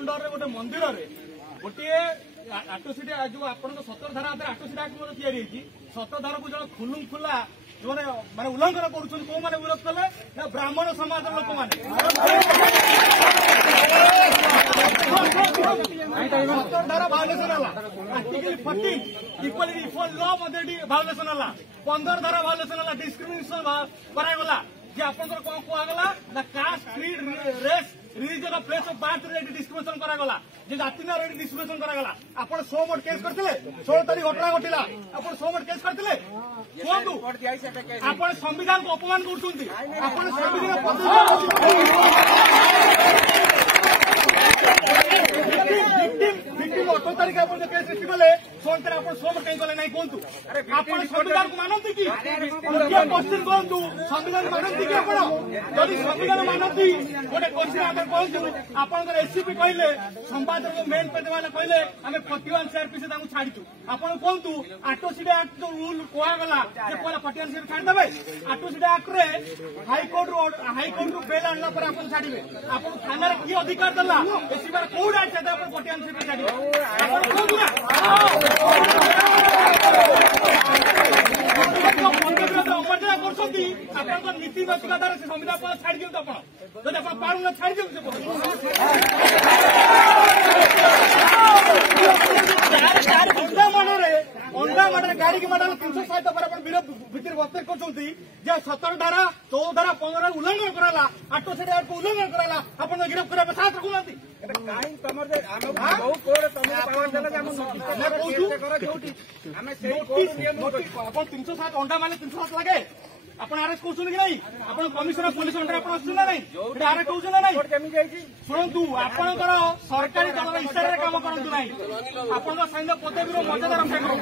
under गोटे मंदिर गोटे आटोसीट जो आप सतरधारा आटोसीट या सतरधारा को जो खुलुम खुला जो मैंने उल्लंघन कर विरोध कले ना ब्राह्मण समाज लोक मैंने सतरधारा violation article 14 equality for law violation 15 धारा भायोलेसन डिस्क्रिमिनेशन करागला जे आप कौन कहगला ना caste creed race religion of place of birth related discrimination करागला जे जाति ना रिलेटेड डिस्क्रिमिनेशन करागला आपण 100 मोट केस करथिले 16 तारिख घटना घटिला आपण 100 मोट केस करथिले कोंतु आपण संविधान को अपमान करछुंती आपण संविधान विक्टिम 18 तारिख आप केस रिसीव कले 16 तारिख आप 100 मोट कहीं कले नहीं कोंतु आपण संविधान को मानंती की क्या क्वेश्चन कोंतु संविधान मानंती की आपण जदि संविधान मानंती गोटे क्वेश्चन आगे कहूँ आपंकर एससीपी कहले संवाद मेन पेज वाले कहले आम 41 सीआरपीसी छाड़ीचु आपन कहतु आटोसीट एक्ट जो रूल कहगला 41 सीआरपी छाड़देवे आटोसीट एक्ट रे हाईकोर्ट रु बेल आणला पर आपन छाड़ीबे आपन थाना की अधिकार देला एससीपी बार कोड आछे त आपन 41 सीआरपी छाड़ीबे आपन कहतु ना नीति नैतिकतार से संविधान छाड़ दिखाते आप जब आप पालन छाड़ दिखाते अंडा मर्डर गाड़ी की मर्डर 307 पर विरोध भितर बस्तर कर 17 धारा 14 धारा 15 उल्लंघन कराला आटोसीट एक्ट को उल्लंघन कराला आप गिरफ्त करने साथ रखुना आप 307 अंडा माने 307 लगे आप आरेस्ट कर कमिशनर पुलिस अंडर आप आरेस्ट कर शुणु आपंकर सरकारी दल इशारे काम करूँ ना आप सैन्य पदवी मर्यादा रक्षा करूँ